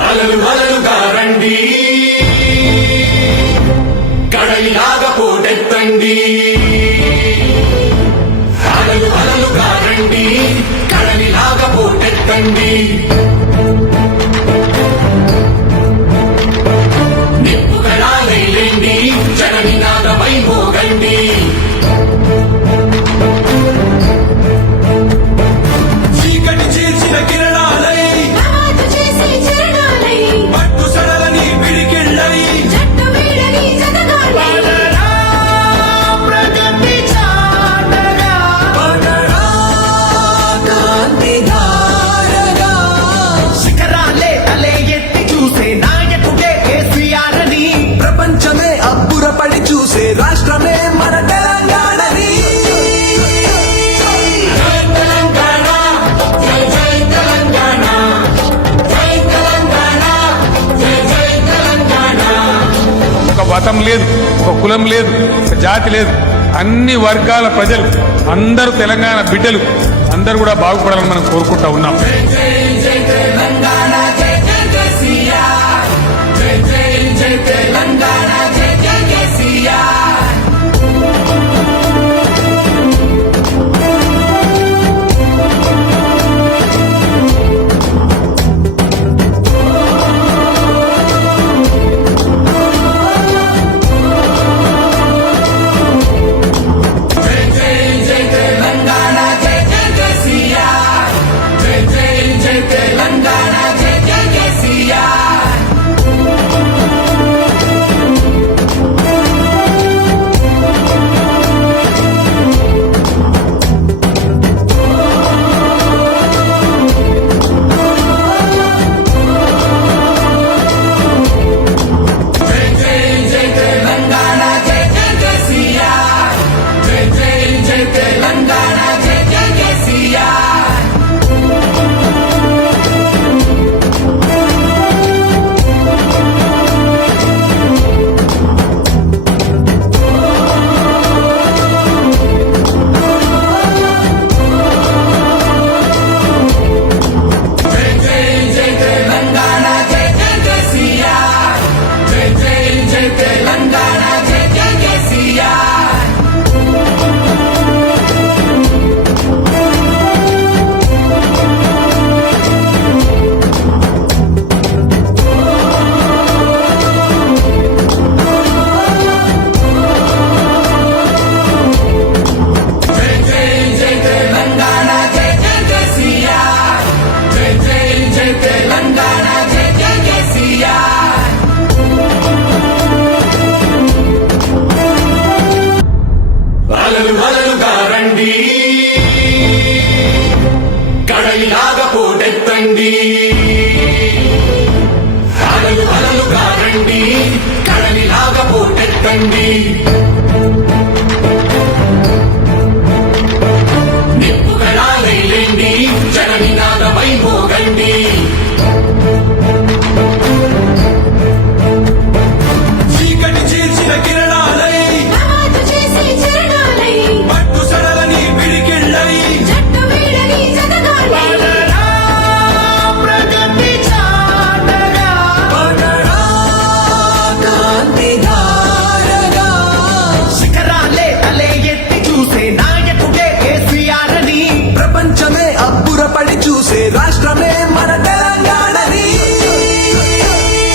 అలలు అలలుగా రండి, కడలిలాగా పోటెత్తండి. అలలు అలలుగా రండి, కడలిలాగా పోటెత్తండి. నిప్పుగడాలైలేండి, జననినాదమై మోగండి. చీకటి చీల్చిన కిరణాలై పట్టు సడలని పిడికిళ్ళై ప్రగతి చాటగా కాంతిధారగా శిఖరాలే తలే ఎత్తి చూసే నాయకుడే కేసీఆర్ అని ప్రపంచమే అబ్బురపడి చూసే రాష్ట్రమే మన తెలంగాణని. జై తెలంగాణ, జై జై తెలంగాణ, జై తెలంగాణ, జై జై తెలంగాణ. ఒక మతం లేదు, ఒక కులం లేదు, ఒక జాతి లేదు. అన్ని వర్గాల ప్రజలు అందరూ తెలంగాణ బిడ్డలు అందరూ కూడా బాగుపడాలని మనం కోరుకుంటా ఉన్నాం. జై జై జై తెలంగాణ, జై జై కేసీఆర్. జై జై జై తెలంగాణ, జై జై కేసీఆర్. జై జై జై తెలంగాణ, జై జై కేసీఆర్. జై జై జై తెలంగాణ, జై జై కేసీఆర్. జై జై జై తెలంగాణ, జై జై కేసీఆర్. జై జై జై తెలంగాణ, జై జై కేసీఆర్. జై జై జై తెలంగాణ, జై జై కేసీఆర్. జై జై జై తెలంగాణ, జై జై కేసీఆర్. జై జై జై తెలంగాణ, జై జై కేసీఆర్. జై జై జై తెలంగాణ, జై జై కేసీఆర్. అలలు అలలుగా రండి, కడలిలాగా పోటెత్తండి. అలలు అలలుగా రండి, కడలిలాగా పోటెత్తండి. నిప్పుగడాలైలేండి, జననినాదమై మోగండి. చీకటి చీల్చిన కిరణాలై పట్టు సడలని పిడికిళ్ళై ప్రగతి చాటగా కాంతిధారగా శిఖరాలే తలే ఎత్తి చూసే నాయకుడే కేసీఆర్ అని ప్రపంచమే అబ్బురపడి చూసే రాష్ట్రమే మన తెలంగాణని.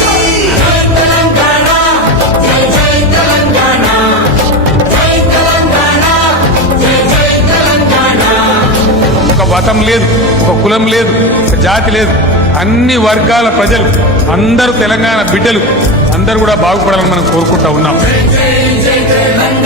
జై తెలంగాణ, జై జై తెలంగాణ, జై తెలంగాణ, జై జై తెలంగాణ. ఒక మతం లేదు, ఒక కులం లేదు, ఒక జాతి లేదు. అన్ని వర్గాల ప్రజలు అందరూ తెలంగాణ బిడ్డలు అందరూ కూడా బాగుపడాలని మనం కోరుకుంటా ఉన్నాం. జై జై జై తెలంగాణ.